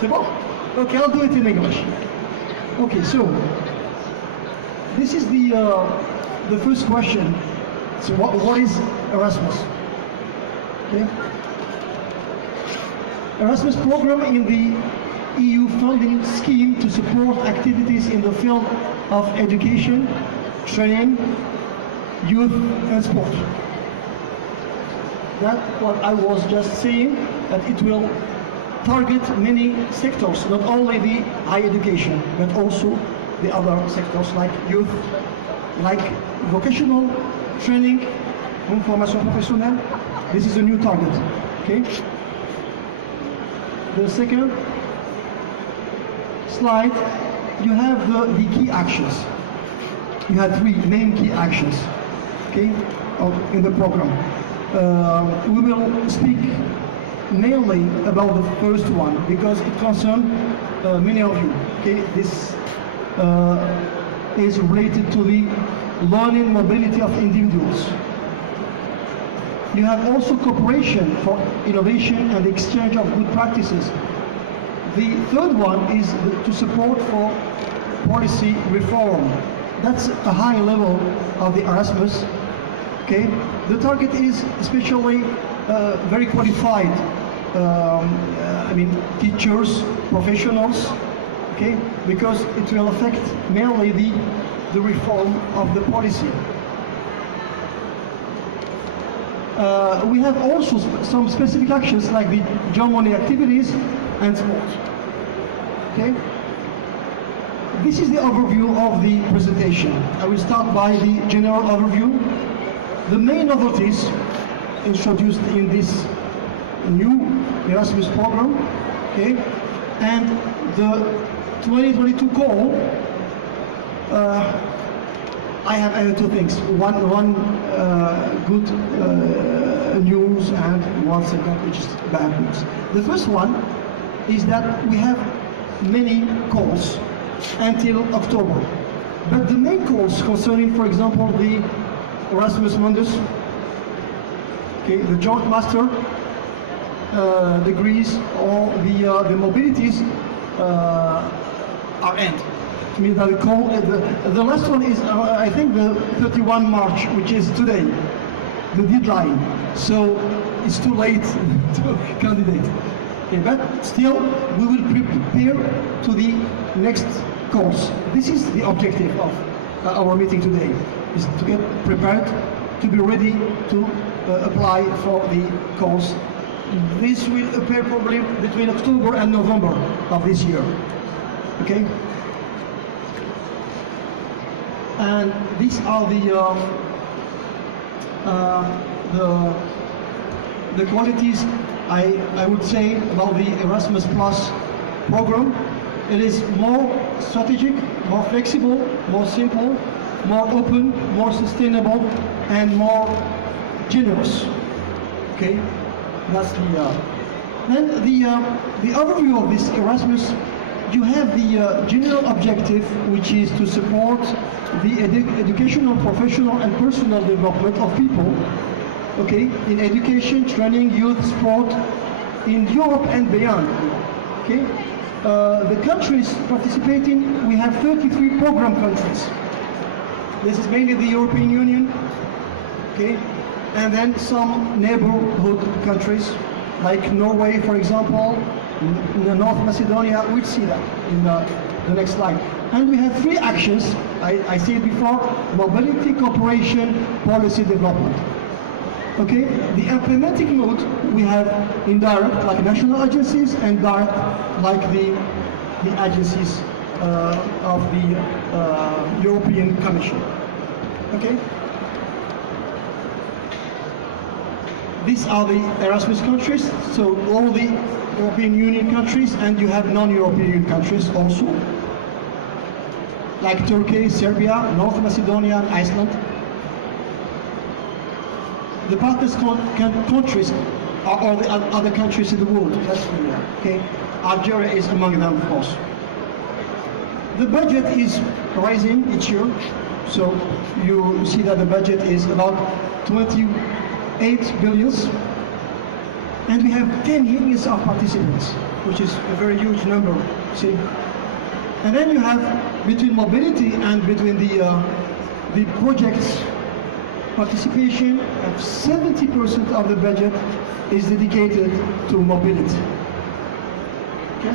C'est bon? Okay, I'll do it in English. Okay, so this is the first question. So what is Erasmus? Okay. Erasmus program in the EU funding scheme to support activities in the field of education, training, youth and sport. That's what I was just saying, that it will target many sectors, not only the higher education, but also the other sectors like youth, like vocational training, formation professionnelle. This is a new target, okay? The second slide, you have the key actions. You have three main key actions, okay, in the program. We will speak mainly about the first one because it concerns many of you. Okay, this is related to the learning mobility of individuals. You have also cooperation for innovation and exchange of good practices. The third one is to support for policy reform. That's a high level of the Erasmus. Okay, the target is especially very qualified. I mean, teachers, professionals. Okay, because it will affect mainly the reform of the policy. We have also some specific actions like the job money activities and sport. Okay. This is the overview of the presentation. I will start by the general overview. The main novelties introduced in this new Erasmus program, okay, and the 2022 call. I have added two things. One good news and one second, which is bad news. The first one is that we have many calls until October. But the main calls concerning, for example, the Erasmus Mundus, okay, the joint master degrees, or the mobilities are end. It means that the last one is, I think, the 31 March, which is today, the deadline. So it's too late to candidate. Okay, but still, we will prepare to the next course. This is the objective of our meeting today, is to get prepared, to be ready to apply for the course. This will appear probably between October and November of this year. Okay? And these are the qualities I would say about the Erasmus Plus program. It is more strategic, more flexible, more simple, more open, more sustainable, and more generous. Okay, that's then the overview of this Erasmus. You have the general objective, which is to support the educational, professional, and personal development of people. Okay, in education, training, youth, sport, in Europe and beyond. Okay, the countries participating, we have 33 program countries. This is mainly the European Union. Okay, and then some neighborhood countries, like Norway, for example. In North Macedonia, we'll see that in the next slide. And we have three actions, I said before: mobility, cooperation, policy development. Okay, the implementing mode, we have indirect, like national agencies, and direct, like the agencies of the European Commission. Okay? These are the Erasmus countries, so all the European Union countries, and you have non-European Union countries also, like Turkey, Serbia, North Macedonia, and Iceland. The partners countries are all the other countries in the world. That's clear. Okay, Algeria is among them, of course. The budget is rising each year, so you see that the budget is about 28 billion, and we have 10 million of participants. which is a very huge number, see? And then you have between mobility and between the projects participation, 70% of the budget is dedicated to mobility. Okay?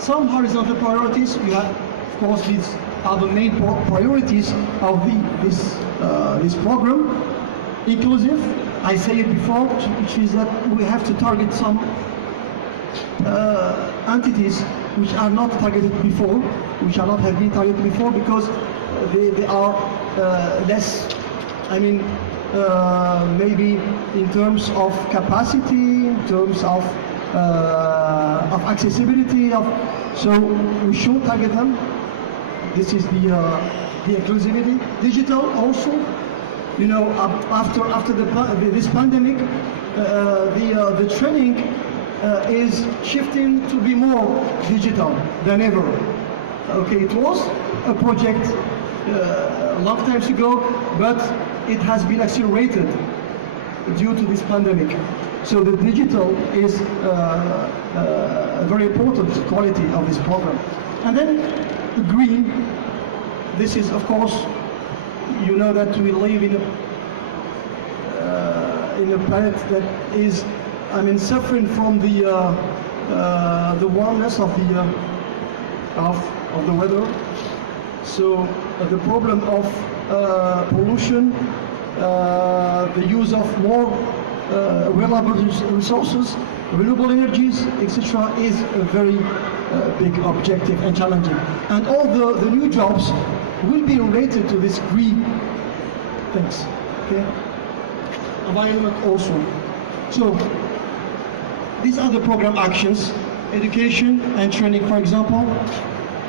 Some horizontal priorities, you have, of course, these are the main priorities of this program. Inclusive, I say it before, which is that we have to target some entities which are not targeted before, which are not have been targeted before, because they are less, I mean, maybe in terms of capacity, in terms of accessibility, so we should target them. This is the inclusivity. Digital also, you know, after this pandemic, the training is shifting to be more digital than ever. Okay, it was a project long times ago, but it has been accelerated due to this pandemic. So the digital is a very important quality of this program. And then the green, this is, of course, you know that we live in a planet that is, I mean, suffering from the warmness of the weather. So the problem of pollution, the use of more reliable resources, renewable energies, etc., is a very big objective and challenging. And all the new jobs will be related to this green things. Okay? Environment also. So these are the program actions: education and training, for example.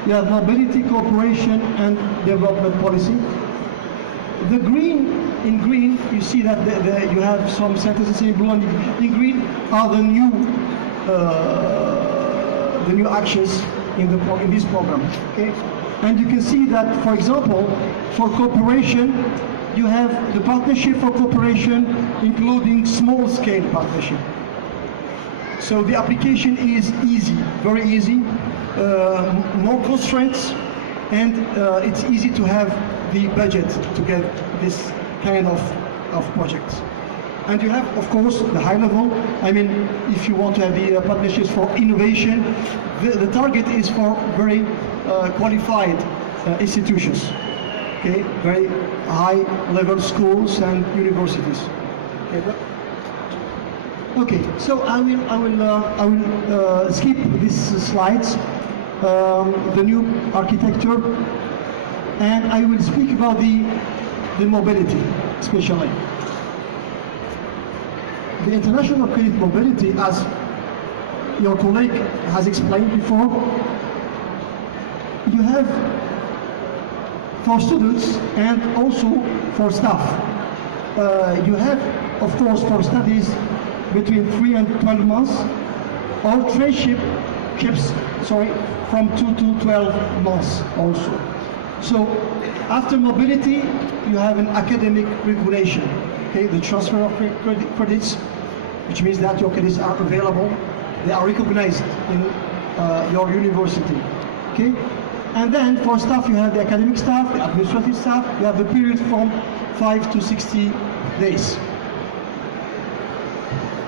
You have mobility, cooperation, and development policy. The green, in green, you see that you have some sentences in blue, and in green are the new actions in this program. Okay, and you can see that, for example, for cooperation, you have the partnership for cooperation, including small-scale partnership. So the application is easy, very easy, more constraints, and it's easy to have the budget to get this kind of projects. And you have, of course, the high level. I mean, if you want to have the partnerships for innovation, the target is for very qualified institutions, okay, very high level schools and universities. Okay, so I will skip these slides, the new architecture, and I will speak about the mobility, especially. The international credit mobility, as your colleague has explained before, you have for students and also for staff. You have, of course, for studies between 3 and 12 months, or traineeships, from 2 to 12 months also. So after mobility, you have an academic regulation, okay, the transfer of credits, which means that your credits are available, they are recognized in your university, okay? And then for staff, you have the academic staff, the administrative staff, you have the period from 5 to 60 days.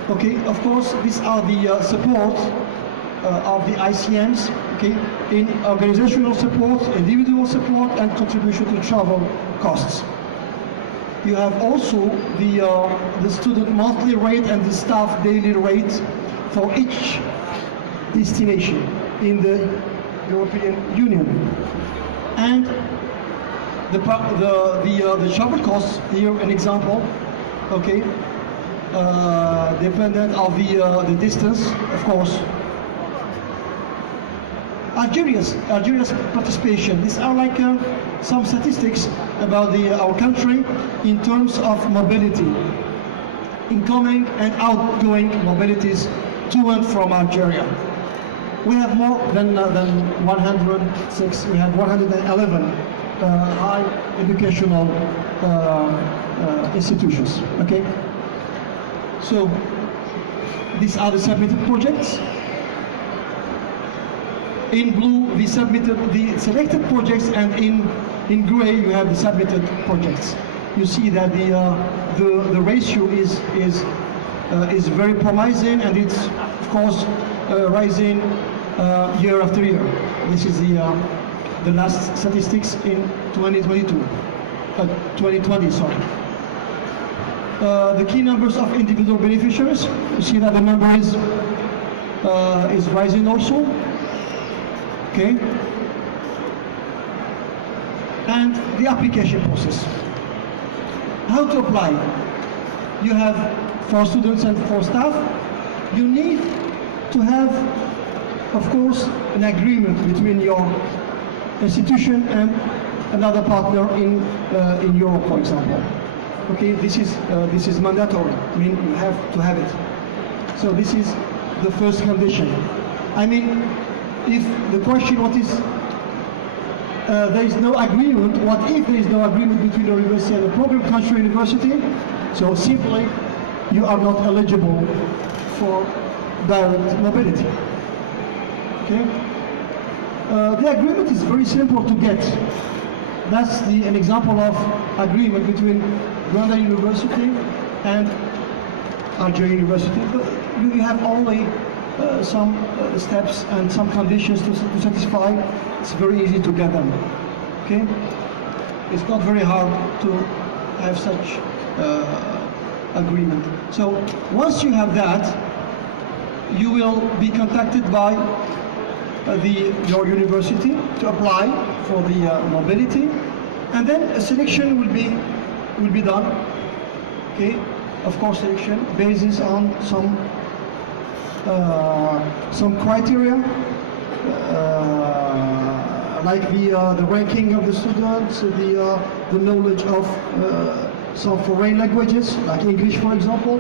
Okay, of course, these are the support of the ICMs, okay, in organizational support, individual support, and contribution to travel costs. You have also the student monthly rate and the staff daily rate for each destination in the European Union. And the travel costs, here an example, okay, dependent of the distance, of course. Algeria's participation. These are like some statistics about our country in terms of mobility, incoming and outgoing mobilities to and from Algeria. We have more than 106. We have 111 high educational institutions. Okay. So these are the submitted projects. In blue, we submitted the selected projects, and in gray, you have the submitted projects. You see that the ratio is very promising, and it's of course rising year after year. This is the last statistics in 2022, 2020. Sorry. The key numbers of individual beneficiaries. You see that the number is rising also. Okay. And the application process. How to apply? You have for students and for staff. You need to have, of course, an agreement between your institution and another partner in Europe, for example. Okay, this is mandatory. I mean, you have to have it. So this is the first condition. I mean, if the question what is there is no agreement, what if there is no agreement between the university and the program country university? So simply, you are not eligible for direct mobility. Okay. The agreement is very simple to get. That's an example of agreement between Rwanda University and Algeria University. But you have only some steps and some conditions to satisfy. It's very easy to get them. Okay, it's not very hard to have such agreement. So once you have that, you will be contacted by your university to apply for the mobility, and then a selection will be done. Okay, of course, selection basis on some criteria, like the ranking of the students, the knowledge of some foreign languages, like English, for example,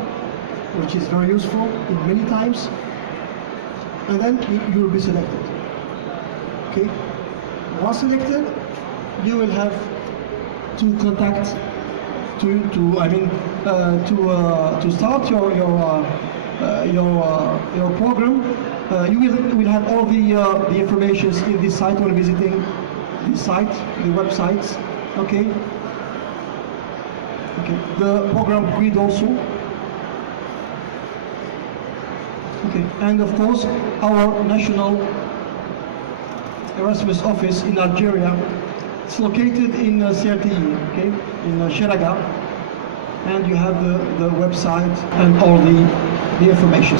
which is very useful in many times, and then you will be selected. Okay, once selected, you will have to contact to start your program. You will have all the information in this site when visiting this site, the websites. Okay. Okay. The program grid also. Okay. And of course, our national Erasmus office in Algeria. It's located in CRTE, okay, in Sheraga, and you have the website and all the information.